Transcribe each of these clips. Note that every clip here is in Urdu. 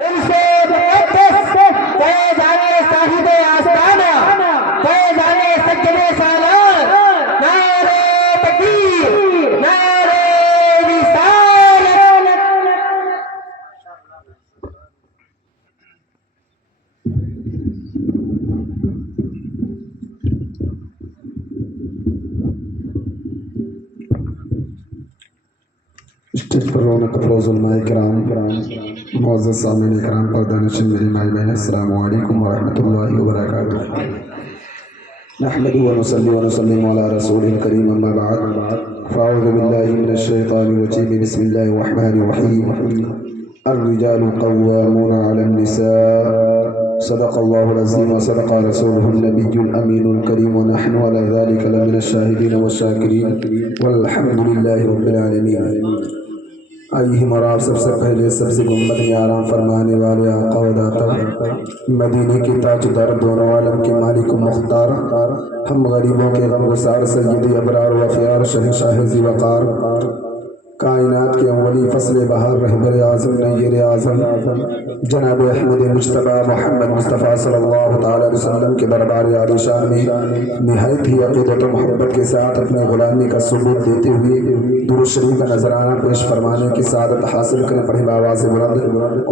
ارشاد مقدس فیضان صاحب آستانہ فیضان سجد سالار نعرہ تکبیر نعرہ رسالت. اسٹیج پر رونق افروز علماء کرام، معزز سامعین کرام، پردہ نشین میری مائی بہن، السلام علیکم ورحمۃ اللہ وبرکاتہ. نحمده ونصلي ونسلم على رسوله الكريم، اما بعد فاعوذ بالله من الشيطان الرجيم، بسم الله الرحمن الرحيم. الرجال قوامون على النساء، صدق الله العظيم وصدق رسوله النبي الأمين الكريم، ونحن على ذلك لمن الشاهدين والشاكرين، والحمد لله رب العالمين. آئیے ہمارا آپ سب سے پہلے سب سے گمت میں آرام فرمانے والے آقا و داتا، مدینے کی تاجدار، دونوں عالم کے مالک و مختار، ہم غریبوں کے غم گسار، سید ابرار و اخیار، شہنشاہ ذی وقار، کائنات کے اولی فصل بہار، رہبر اعظم نیر اعظم جناب احمد مجتبی محمد مصطفیٰ صلی اللہ تعالی علیہ وسلم کے دربار عالی شان میں نہایت ہی عقیدت و محبت کے ساتھ اپنے غلامی کا ثبوت دیتے ہوئے درود شریف کا نذرانہ پیش فرمانے کی سعادت حاصل کریں. پڑھیں بآواز بلند،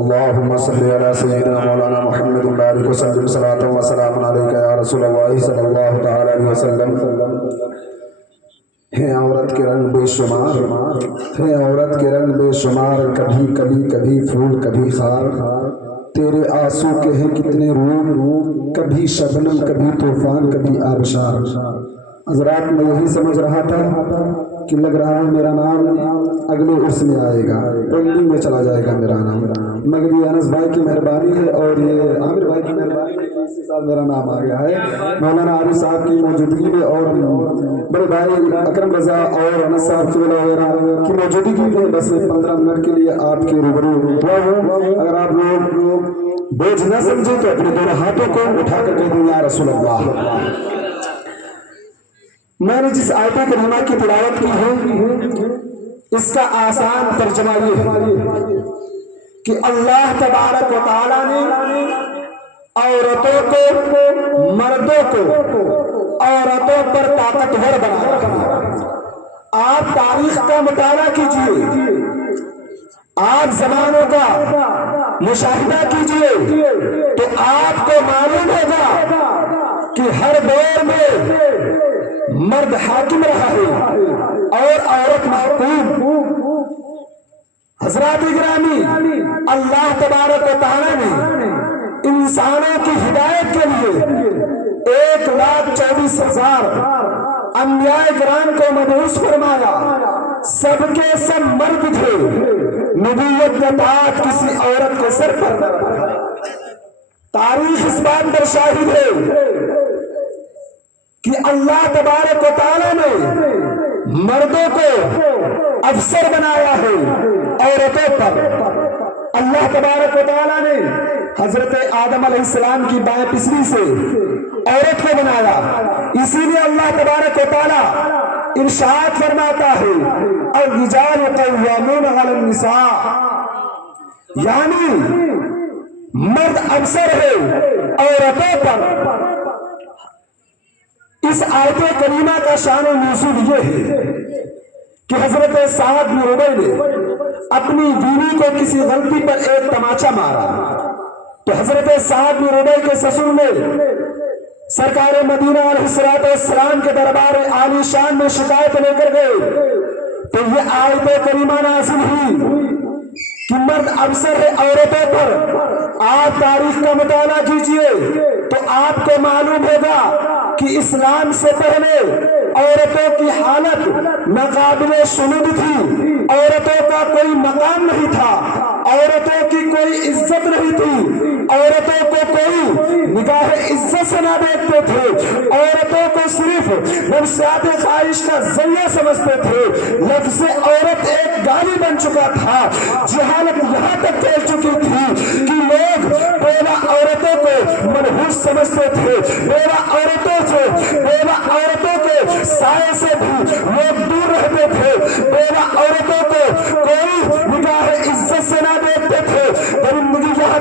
اللہم صلی علی سیدنا مولانا محمد بارک وسلم، صلاۃ و سلام علیک یا رسول اللہ صلی اللہ تعالی علیہ وسلم. ہے عورت کے رنگ بے شمار، ہے عورت کے رنگ بے شمار، کبھی کبھی کبھی پھول کبھی خار، تیرے آنسو کے ہیں کتنے روپ، کبھی شبنم کبھی طوفان کبھی آبشار. حضرات میں یہی سمجھ رہا تھا کہ لگ رہا ہے میرا نام اگلے عرس میں آئے گا، پینڈنگ میں چلا جائے گا میرا نام، مگر یہ انس بھائی کی مہربانی ہے اور یہ عامر بھائی کی مہربانی ہے کہ اسی سال میرا نام آ گیا ہے. مولانا عارف صاحب کی موجودگی میں اور بڑے بھائی اکرم رضا اور انس صاحب کی وغیرہ کی موجودگی میں بس 15 منٹ کے لیے آپ کے روبرو ہوا ہوں. اگر آپ لوگ بوجھ نہ سمجھے تو اپنے دونوں ہاتھوں کو اٹھا کر کہہ دیں یا رسول اللہ. میں نے جس آیت کریمہ کی تلاوت کی ہے اس کا آسان ترجمہ یہ ہے کہ اللہ تبارک و تعالیٰ نے عورتوں کو، مردوں کو عورتوں پر طاقتور بنایا. آپ تاریخ کا مطالعہ کیجئے، آپ زمانوں کا مشاہدہ کیجئے تو آپ کو معلوم ہوگا کہ ہر دور میں مرد حاکم رہا ہے اور عورت محکوم. حضرات گرامی، اللہ تبارک و تعالیٰ نے انسانوں کی ہدایت کے لیے 1,24,000 انبیاء کرام کو مبعوث فرمایا. سب کے سب مرد تھے، نبوت کا تاج کسی عورت کے سر پر نہ رہا. تاریخ اس بات پر شاہد ہے کہ اللہ تبارک و تعالیٰ نے مردوں کو افسر بنایا ہے عورتوں پر. اللہ تبارک و تعالیٰ نے حضرت آدم علیہ السلام کی بائیں پسلی سے عورت کو بنایا. اسی لیے اللہ تبارک و تعالیٰ ارشاد فرماتا ہے الرجال قوامون علی النساء، یعنی مرد افسر ہے عورتوں پر. اس آیت کریمہ کا شان و نزول یہ ہے کہ حضرت سعد بن ربیع نے اپنی بیوی کو کسی غلطی پر ایک تماچا مارا تو حضرت سعد بن ربیع کے سسر نے سرکار مدینہ علیہ السلام کے دربار عالی شان میں شکایت لے کر گئے تو یہ آیت کریمہ نازل ہوئی کہ مرد افسر ہے عورتوں پر. آپ تاریخ کا مطالعہ کیجئے تو آپ کو معلوم ہوگا کہ اسلام سے پہلے عورتوں کی حالت ناقابل شنود تھی، عورتوں کا کوئی مقام نہیں تھا، عورتوں کی کوئی عزت نہیں تھی، عورتوں کو کوئی نگاہ عزت سے نہ دیکھتے تھے، عورتوں کو صرف نفسیات خواہش کا ذریعہ سمجھتے تھے. لفظ عورت ایک گالی بن چکا تھا. جہالت یہاں تک پھیل چکی تھی کہ لوگ بیوہ عورتوں کو منحوس سمجھتے تھے، بیوہ عورتوں کے سائے سے بھی لوگ دور رہتے تھے، بیوہ عورتوں کو کوئی نگاہ عزت سے نہ دیکھتے تھے. درندگی یہاں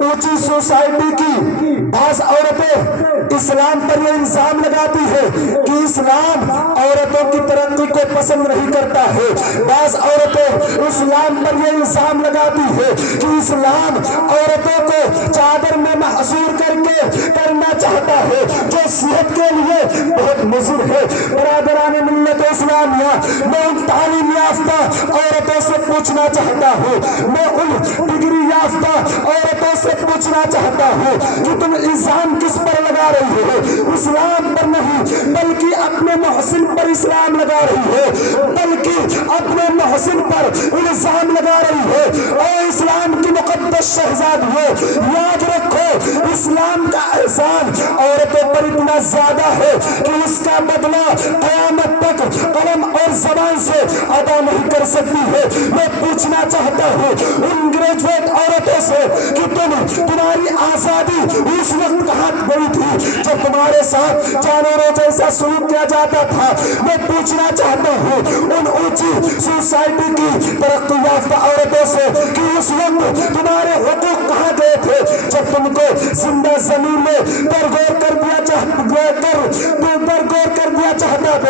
اونچی سوسائٹی کی بعض عورتیں اسلام پر یہ الزام لگاتی ہے کہ اسلام عورتوں کی ترقی کو پسند نہیں کرتا ہے. بعض عورتیں اسلام پر یہ الزام لگاتی ہے کہ اسلام عورتوں کو چادر میں محصور کر کے کرنا چاہتا ہے جو صحت کے لیے بہت مضر ہے. برادران ملت اسلامیہ، میں ان تعلیم یافتہ عورتوں سے پوچھنا چاہتا ہوں، میں ان ڈگری یافتہ عورتوں سے پوچھنا چاہتا ہوں کہ تم الزام کس پر لگا رہی ہو؟ اسلام پر نہیں بلکہ اپنے محسن پر اسلام لگا رہی ہے، بلکہ اپنے محسن پر الزام لگا رہی ہے. اور اسلام کی مقدس شہزادیوں، یاد رکھو اسلام کا احسان عورتوں پر اتنا زیادہ ہے کہ اس کا بدلہ قیامت تک قلم اور زبان سے ادا نہیں کر سکتی ہے. میں پوچھنا چاہتا ہوں ان گریجویٹ عورتوں سے کہ تمہاری آزادی اس وقت کہاں گئی تھی جب تمہارے ساتھ جانوروں جیسا سلوک کیا جاتا تھا. میں پوچھنا چاہتا ہوں ان اونچی سوسائٹی کی ترقی یافتہ عورتوں سے کہ اس وقت تمہارے حقوق کہاں گئے تھے جب تم کو زندہ زمین میں درگور کر دیا چاہتا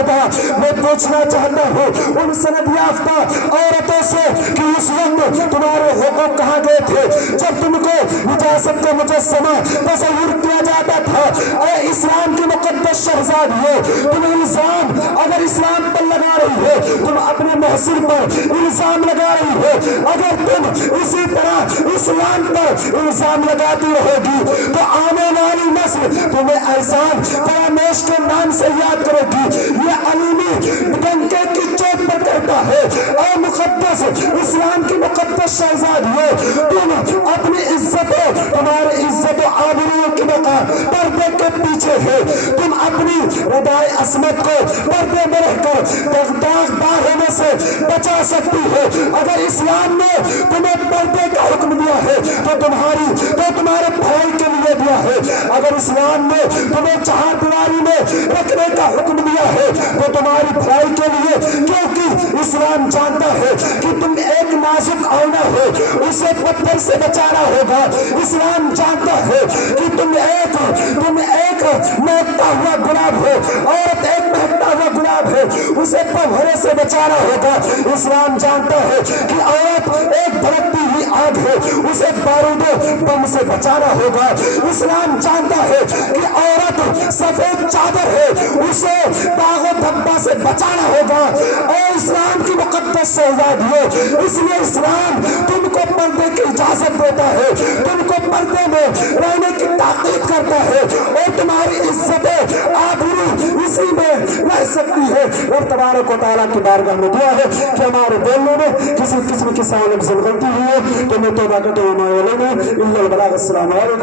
تھا. میں پوچھنا چاہتا ہوں ان سند یافتہ عورتوں سے کہ اس وقت تمہارے حقوق کہاں گئے تھے جب تم کو نجاست کا مجسمہ تصور کیا جاتا تھا. اے اسلام کی مقدس شہزادیوں، تم الزام اگر اسلام پر لگا رہی ہو، تم اپنے محسن پر الزام لگا رہی ہو، اگر تم اسی طرح اسلام پر الزام لگاتی رہے گی تو آنے والی نسل تمہیں احسان فراموش کے نام سے یاد کرے گی. یہ علیمی ڈنکے کی چوٹ پر کرتا ہے. اے مقدس اسلام کی مقدس شہزادیوں، تم اپنی عزتوں، تمہاری عزت و آبرو کی بقا پردے کے پیچھے ہے. تم اپنی ردائے عصمت کو پردے میں رہ کر داغ ہونے سے بچا سکتی ہو. اگر اسلام نے تمہیں پردے کا حکم دیا ہے تو تمہارے بھائی کے لیے دیا ہے. اگر اسلام نے تمہیں چہار دیواری میں رکھنے کا حکم دیا ہے تو تمہاری بھائی کے لیے، کیونکہ اسلام جانتا ہے کہ تم ایک نازک آئینہ ہو، اسے پتھر سے بچانا ہوگا. اسلام جانتا ہے کہ تم ایک مہکتا ہوا گلاب ہو، عورت ایک مہکتا ہوا گلاب ہے، اسے پھوہرے سے بچانا ہوگا. اسلام جانتا ہے کہ عورت ایک بھڑکتی ہوئی آگ ہے، اسے بارود و بم سے بچانا ہوگا. اسلام جانتا ہے کہ عورت سفید چادر ہے، اسے داغ و دھبا سے بچانا ہوگا. اے اسلام کی مقدس شہزادیوں، اس لیے اسلام تم کو پردے کی اجازت دیتا ہے، تم کو پردے میں رہنے کی تاکید کرتا ہے اور تمہاری عزت آبرو اسی میں رہ سکتی ہے. اور تبارک و تعالیٰ کی بارگاہ میں دعا ہے کہ ہمارے بولنے میں کسی قسم کی غلطی ہوئی ہے تو میں توبہ کرتا ہوں. السلام علیکم.